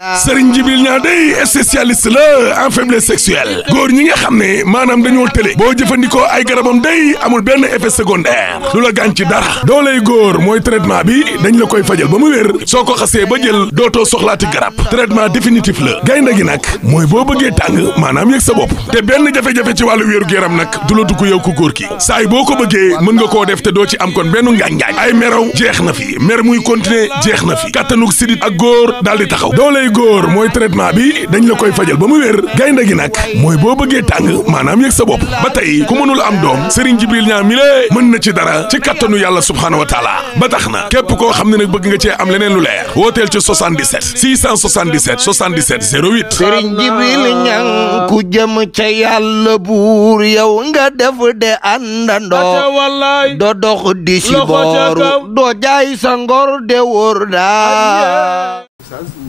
Serigne Djibril Niang day spécialiste la en faiblesse sexuelle góor ñi nga xam ne maanaam dañoo tële boo jëfandikoo ay garabam day amul benn effet secondaire du la gaañ ci dara dooley góor mooy traitement bi dañ la koy fajal ba mu wér soo ko xasee ba jël dootoo soxlaati garab traitement définitif la gaynde gi nag mooy boo bëggee tàng maanaam yëg sa bopp te benn jafe-jafe ci wàllu wéeru yaram nag du la dugg yow ku góor ki saay boo ko bëggee mën nga koo def te doo ci am kon benn ngaañ-ngaañ ay meraw jeex na fi mer muy continuer jeex na fi kattanug sidit ak góor daal di taxaw góor mooy traitement bi dañ la koy fajal ba mu wér gaynde gi nag mooy boo bëggee tàng maanaam yëg sa bopp ba tey ku mënul am doom Serigne Djibril Niang mi lée mën na ci dara ci kattanu yàlla subhaanahu wa taala ba tax na képp koo xam ne nag bëgg nga cee am leneen lu leer wooteel ci 77 677 77 08 Serigne Djibril Niang ku jëm ca yàlla buur yow nga def de àndandoo doo dox di si booru doo jaay sa ngor de wóor daa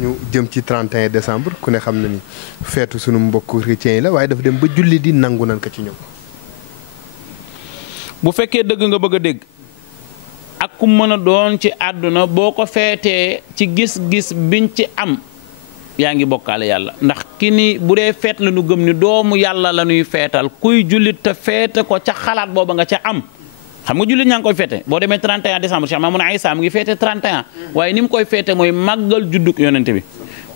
ñu jëm ci 31 décembre ku ne xam na ni feetu sunu mbokk chrétien yi la waaye dafa dem ba julli di nangu nan ko ci ñoom. bu fekkee dëgg nga bëgg a dégg ak ku mën a doon ci àdduna boo ko feetee ci gis-gis biñ ci am yaa ngi bokkaale yàlla ndax ki ni bu dee feet la nu gëm ni doomu yàlla la ñuy feetal kuy jullit te feete ko ca xalaat booba nga ca am. xam nga jullit ñaa ngi koy feete boo demee 31 décembre Cheikh Mamouna Aïssa mu ngi feete 31 waaye ni mu koy feete mooy màggal judduk yonente bi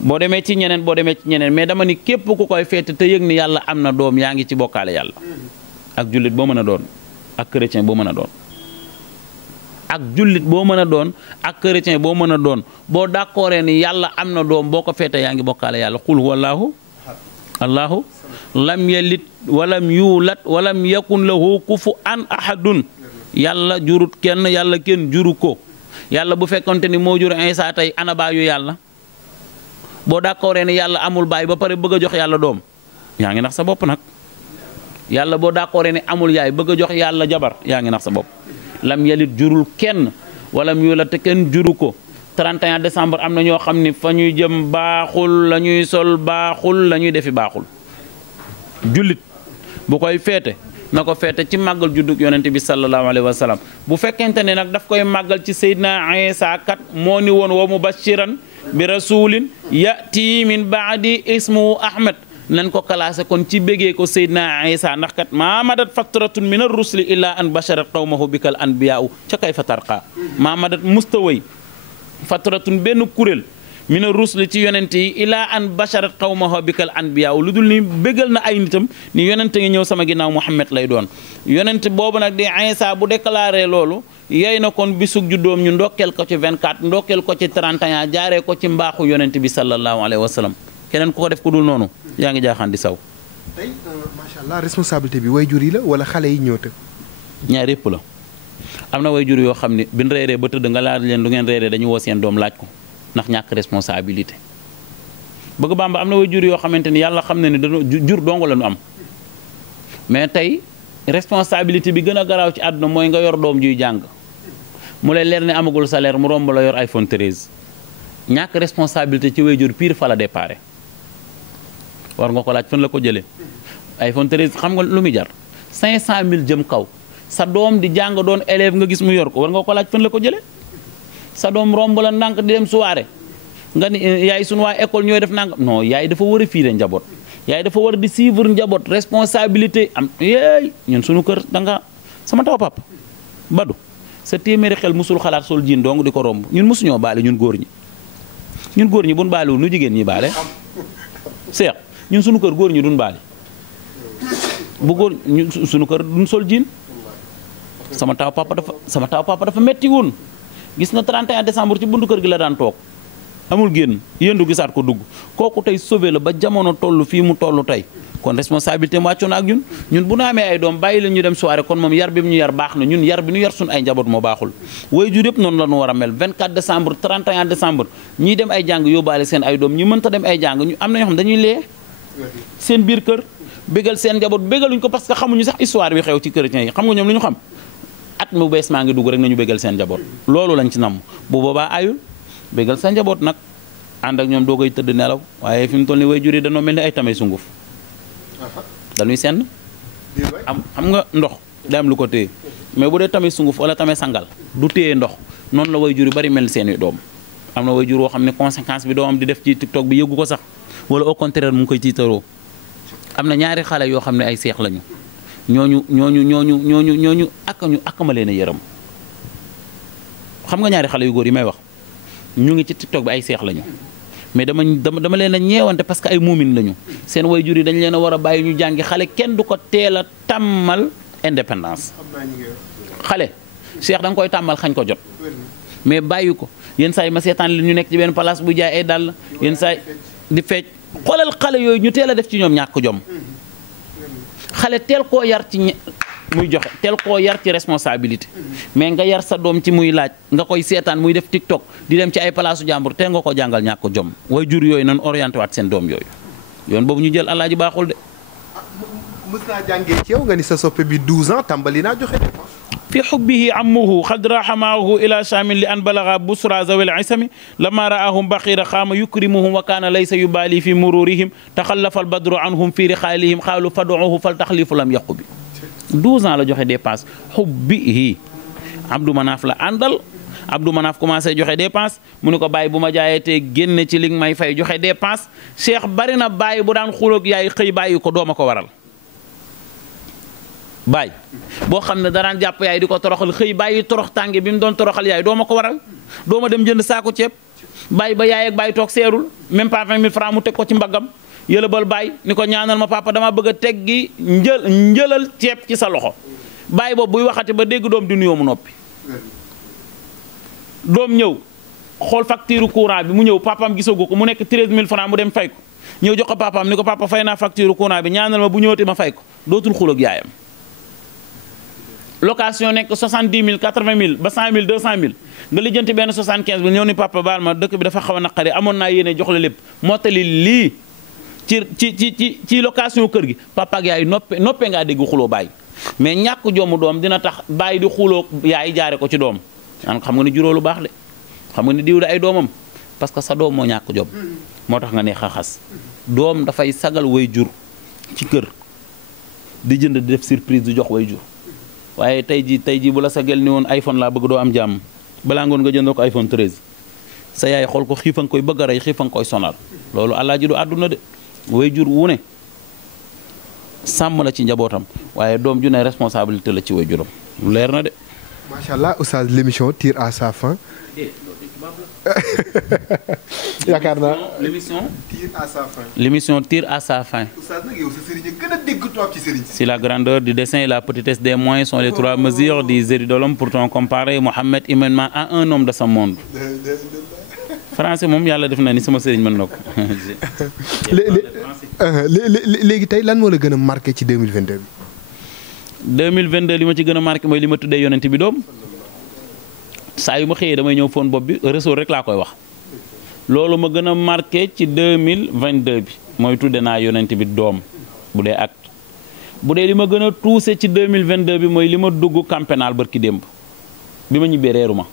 boo demee ci ñeneen mais dama ni képp ku koy feete te yëg ni yàlla am na doom yaa ngi ci bokkaale yàlla ak jullit boo mën a doon ak chrétien boo mën a doon ak jullit boo mën a doon ak chrétien boo mën a doon boo d'accordee ni yàlla am na doom boo ko feete yaa ngi bokkaale yàlla qul huwa allahu lam yalid walam yuulat walam yakun lahu kufuwan ahadun yàlla jurut kenn yàlla kenn juru ko yàlla bu fekkonte ni moo jur Isa tey ana baayu yàlla boo d'accordee ni yàlla amul baay ba pare bëgg a jox yàlla doom yaa ngi nax sa bopp nag yàlla boo d'accordee ni amul yaay bëgg a jox yàlla jabar yaa ngi nax sa bopp lam yalit jurul kenn walam yuulat te kenn juru ko 31 décembre am na ñoo xam ni fa ñuy jëm baaxul la ñuy sol baaxul la ñuy defi baaxul jullit bu koy feete na ko feete ci màggal juddug yonente bi sallallahu alayhi wa sallam bu fekkente ne nag daf koy màggal ci Seydina Isa kat moo ni woon wa mubashiran bi rasulin yati min baadi ismuhu Ahmed nañ ko classé kon ci bégee ko Seydina Isa ndax kat maa madat fatratun min ar-rusli illa an basharat qawmahu bikal anbiyaa'u ca kayfa tarqa maa madat mustaway fatratun benn kuréel mina rusli ci yonente yi ilaa an basharat qawmahu bikal anbiya lu dul ni bégal na ay nitam ni yonente ngi ñëw sama ginnaaw Muhammad lay doon yonente boobu nag di Isa bu déclaré loolu yey na kon bisug juddoom ñu ndokkeel ko ci 24 ndokkeel ko ci 31 jaaree ko ci mbaaxu yonente bi sallallahu alayhi wa sallam keneen ku ko def ku dul noonu yaa ngi jaaxaan di saw tey macha allah responsabilité bi way jur yi la wala xale yi ñëw te ñaar yëpp la am na way jur yoo xam ne bin reeree ba tëdd nga laaj leen lu ngeen reeree dañu woo seen doom laaj ko ndax ñàkk responsabilité bëgg Bamba am na way jur yoo xamante ni yàlla xam na ni dañoo jur dongo la ñu am mais tey responsabilité bi gën a garaaw ci àdduna mooy nga yor doom juy jàng mu lay leer ne amagul salaire mu romb la yor iPhone 13 ñàkk responsabilité ci way jur pire fa la déparé war nga ko laaj fan la ko jëlee iPhone 13 xam nga lu muy jar 500000 jëm kaw sa doom di jàng doon élève nga gis mu yor ko war nga ko laaj fan la ko jëlee sa doom romb la ndànk di dem soirée nga ni yaay sunu waa école ñooy def nangam non yaay dafa war a fiire njaboot yaay dafa war di suivre njaboot responsabilité am yeey ñun sunu kër da nga sama taw papa Badou sa téeméeri xel musul xalaat sol jiin dong di ko romb ñun musuñoo baale ñun góor ñi buñ baalewul nu jigéen ñi baale seex ñun sunu kër góor ñi duñ baale bu góor ñun sunu kër duñ sol jiin sama taw papa dafa metti woon gis na 31 décembre ci buntu kër gi la daan toog amul génn yéendu gisaat ko dugg kooku tey sauvé la ba jamono toll fii mu toll tey kon responsabilité mu wàccoon ak ñun bu ñu amee ay doom bàyyi la ñu dem soirée kon moom yar bi mu ñu yar baax na ñun yar bi ñu yar suñu ay njaboot moo baaxul way jur yëpp noonu la ñu war a mel 24 décembre 31 décembre ñii dem ay jàng yóbbaale seen ay doom ñi mënta dem ay jàng ñu am na ñoo xam dañuy lee seen biir kër bégal seen njaboot bégaluñ ko parce que xamuñu sax histoire bi xew ci chrétiens yi xam nga ñoom lu ñu xam at mu bees maa ngi dugg rek nañu bégal seen njaboot loolu lañ ci namm bu boobaa ayul bégal sa njaboot nag ànd ak ñoom doo koy tëdd nelaw waaye fi mu toll ni way jur yi dañoo mel ni ay tamay sunguf dañuy senn am xam nga ndox day am lu ko téye mais bu dee tamay sunguf wala tamay sangal du téye ndox noonu la way jur yu bari mel seeni doom am na waajur woo xam ne conséquence bi doomam di def ci TikTok bi yëgu ko sax wala au contraire mu ngi koy tiitaroo. am na ñaari xale yoo xam ne ay seex lañu ñooñu ak ma leen a yërëm xam nga ñaari xale yu góor yi may wax ñu ngi ci TikTok bi ay seex lañu mais dama leen a ñeewante parce que ay muumin lañu seen waajur yi dañ leen a war a bàyyi ñu jàngi xale kenn du ko teel a tàmmal indépendance xale seex da nga koy tàmmal xañ ko jot mais bàyyi ko yenn saa yi ma seetaan li ñu nekk ci benn place bu jaay ay dàll yenn saa yi di fecc xoolal xale yooyu ñu teel a def ci ñoom ñàkk jom xale teel koo yar ci muy joxe teel koo yar ci responsabilité mais nga yar sa doom ci muy laaj nga koy seetaan muy def TikTok di dem ci ay palaasu jàmbur teel nga ko jàngal ñàkk jom way jur yooyu nan orienté waat seen doom yooyu yoon boobu ñu jël alaaji baaxul de. mës naa jàngee ci yow nga ni sa soppe bi 12 ans tàmbali naa joxe fi xubbihi ammuhu xad raxamaahu ila shaamin li an balaga busra zawil isami lama raahum baxira xaama yukrimuhum wa kaana laysa yubaali fi mururihim taxallafa al badru anhum fi rixaalihim xaalu faduuhu fal taxlifu lam yaqu bi 12 ans la joxe dépense xubbihi Abdou Manaf la àndal Abdou Manaf commencé joxe dépense mu ne ko bàyyi bu ma jaayee te génne ci li nga may fay joxe dépense Cheikh bari na bàyyi bu daan xuloog yaay xëy bàyyi ko dooma ko waral baay boo xam ne daraan jàpp yaay di ko toroxal xëy bàyyi torox tànge bi mu doon toroxal yaay doo ma ko waral doo ma dem jënd saako ceeb bàyyi ba yaay ak bàyyi toog seerul même pas 20 000 francs mu teg ko ci mbaggam yëlëbal bàyyi ni ko ñaanal ma papa dama bëgg a teggi njëlal ceeb ci sa loxo bàyyi boobu buy waxati ba dégg doom di nuyoo mu noppi doom ñëw xool facture courant bi mu ñëw papaam gisagu ko mu nekk 13 000 francs mu dem fay ko ñëw jox ko papaam ni ko papa fay naa facture courant bi ñaanal ma bu ñëwati ma fay ko dootul xuloog yaayam location nekk 70 000 80 000 ba 100 000 200 000 nga lijjanti benn 75 000 ñëw ni papa baal ma dëkk bi dafa xaw a naqari amoon naa yéene jox la lépp mottali lii ci location kër gi papa ak yaay noppee ngaa dégg xuloo baay mais ñàkk joomu doom dina tax baay di xuloo yaay jaare ko ci doom an xam nga ni juróo lu baax de xam nga ni diw de ay doomam parce que sa doom moo ñàkk jom moo tax nga ne xaxas doom dafay sagal way jur ci kër di jënd di def surprise di jox way jur waaye tey jii bu la sa gel ni woon iPhone laa bëgg doo am jàmm balaa ngoon nga jëndoo ko iPhone 13 sa yaay xool ko xiifan koy bëgg a rey xiifan koy sonal loolu alaaji du àdduna de way jur wu ne sàmm la ci njabootam waaye doom ju ne responsabilité la ci way juram lu leer na de. macha allah oustaz l'émission tire à sa fin. yaakaar naa l'émission tire à sa fin. l'émission tire à sa fin. oustaz nag yow sa sëriñ gën a dégg toog ci sëriñ. Si la grandeur du dessein et la petitesse des moyens sont les trois mesures des hérits de l'homme, pourtant comparé Mohammed humainement à un homme de ce monde. français moom yàlla def na ni sama sëriñ mën na ko. léegi tey lan moo la gën a marqué ci 2022 bi. 2022 li ma ci gën a marqué mooy li ma tuddee yonent bi doom saa yu ma xëyee damay ñëw foon bopp bi réseau rek laa koy wax loolu ma gën a marqué ci 2022 bi mooy tudde naa yonent bi doom bu dee acte bu dee li ma gën a tuuse ci 2022 bi mooy li ma dugg camp pénal barki démb bi ma ñibbee reeru ma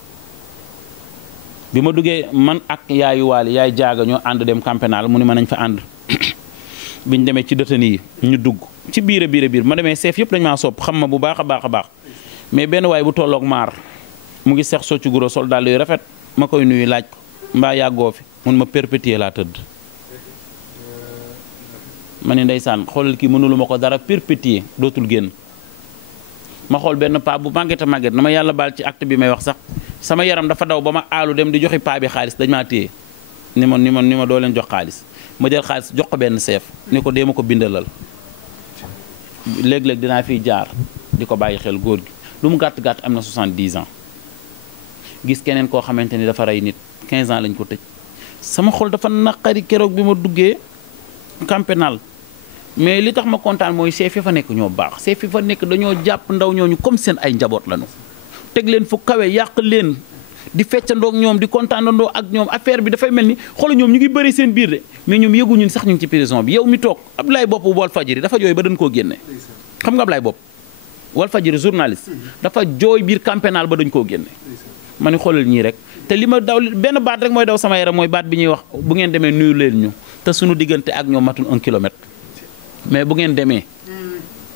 bi ma duggee man ak yaayu waali yaay jaaga ñoo ànd dem camp pénal mu ni ma nañ fa ànd biñ demee ci détenu yi ñu dugg ci biir ma demee seef yëpp dañ maa sopp xam ma bu baax a baax mais benn waay bu tolloog maar mu ngi seex soccu guro sol dàll yu rafet ma koy nuyu laaj ko mbaa yàggoo fi mun ma perpétuer laa tëdd ma ni ndeysaan xoolal kii mënulu ma ko dara perpétuer dootul génn ma xool benn paa bu màgget na ma yàlla baal ci acte bi may wax sax sama yaram dafa daw ba ma aalu dem di joxi paa bi xaalis dañ maa téye ni ma doo leen jox xaalis ma jël xaalis jox ko benn seef ni ko dee ma ko bindalal léeg-léeg dinaa fiy jaar di ko bàyyi xel góor gi lu mu gàtt-gàtt am na 70 ans gis keneen koo xamante ni dafa rey nit 15 ans lañ ko tëj sama xol dafa naqari keroog bi ma duggee camp pénal mais li tax ma kontaan mooy seef yi fa nekk ñoo baax seef yi fa nekk dañoo jàpp ndaw ñooñu comme seen ay njaboot lañu teg leen fu kawe yàq leen di feccandoog ñoom di kontaanandoo ak ñoom affaire bi dafay mel ni xoolal ñoom ñu ngi bëri seen biir de mais ñoom yëguñu sax ñu ngi ci prison bi yow mi toog Ablaye Bopp Walfadjri dafa jooy ba dañ koo génne xam nga Ablaye Bopp Walfadjri journaliste dafa jooy biir camp pénal ba dañ koo génne ma ni xoolal ñii rek te li ma daw benn baat rek mooy daw sama yaram mooy baat bi ñuy wax bu ngeen demee nuyu leen ñu te suñu diggante ak ñoom matul 1 kilomètre mais bu ngeen demee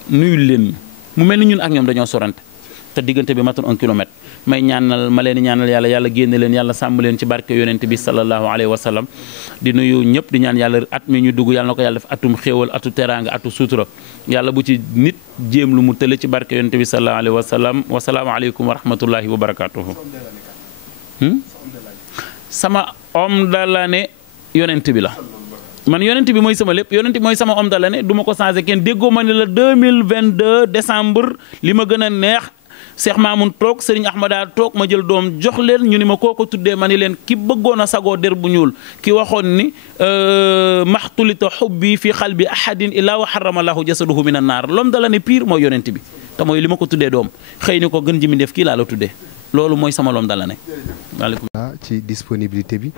nuyu leen ñu mu mel ni ñun ak ñoom dañoo sorante te diggante bi matul 1 kilomètre ma leen ñaanal yàlla yàlla génne leen yàlla sàmm leen ci barke yonent bi sallallahu alayhi wa sallam di nuyu ñëpp di ñaan yàlla at mi ñu dugg yàlla na ko yàlla def atum xéewal atu teraanga atu sutura yàlla bu ci nit jéem lu mu tële ci barke yonent bi sallallahu alayhi wa sallam wa salaamu aleykum wa rahmatullahi wa barakatuhu sama homme de l'année yonent bi la man yonent bi mooy sama lépp yonent bi mooy sama homme de l'année du ma ko changé kenn déggoo ma ne la 2022 décembre li ma gën a neex Cheikh Mamoun toog Serigne Ahmada toog ma jël doom jox leen ñu ni ma koo ko tuddee ma ni leen ki bëggoon a sagoo der bu ñuul ki waxoon ni maxtulita xubbi fi xalbi ahadin illaa wa harrama lahu jasaduhu min an naar l'homme de l'année pire mooy yonent bi te mooy li ma ko tuddee doom xëy ni ko gën ji mi def kii laa la tuddee loolu mooy sama l'homme de l'année. waaleykum ci disponibilité bi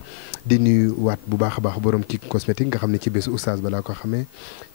di nuyu waat bu baax a baax borom Kik cosmétique nga xam ne ci bésu oustaz balaa ko xamee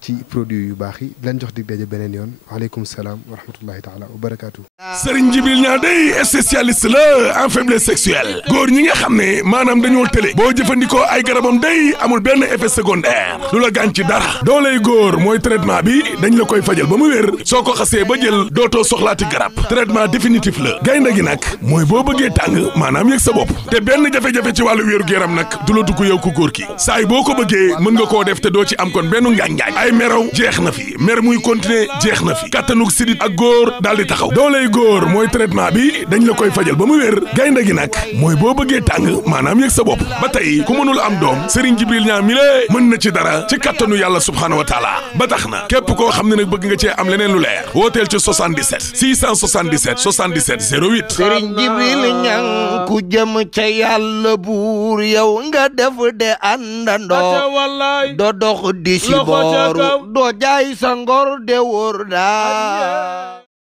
ci produit yu baax yi leen jox dig daje beneen yoon waaleykum salaam wa rahmatullahi taala wa barakaatu. Serigne Djibril Niang day spécialiste la en faiblesse sexuelle góor ñi nga xam ne maanaam dañoo tële boo jëfandikoo ay garabam day amul benn effet secondaire du la gaañ ci dara dooley góor mooy traitement bi dañ la koy fajal ba mu wér soo ko xasee ba jël dootoo soxlaati garab traitement définitif la gaynde gi nag mooy boo bëggee tàng maanaam yëg sa bopp te benn jafe-jafe ci wàllu wéeru yaram nag du la dugg yow ku góor ki saay boo ko bëggee mën nga koo def te doo ci am kon benn ngaañ-ngaañ ay meraw jeex na fi mer muy continuer jeex na fi kattanug sidit ak góor daal di taxaw dooley góor mooy traitement bi dañ la koy fajal ba mu wér gaynde gi nag mooy boo bëggee tàng maanaam yëg sa bopp ba tey ku mënul am doom Serigne Djibril Niang mi lée mën na ci dara ci kattanu yàlla subhaanahu wa taala ba tax na képp koo xam ne nag bëgg nga cee am leneen lu leer wooteel ci 77 677 77 08 Serigne Djibril Niang ku jëm ca yàlla buur yow nga def de àndandoo doo dox di si booru doo jaay sa ngor de wóor daa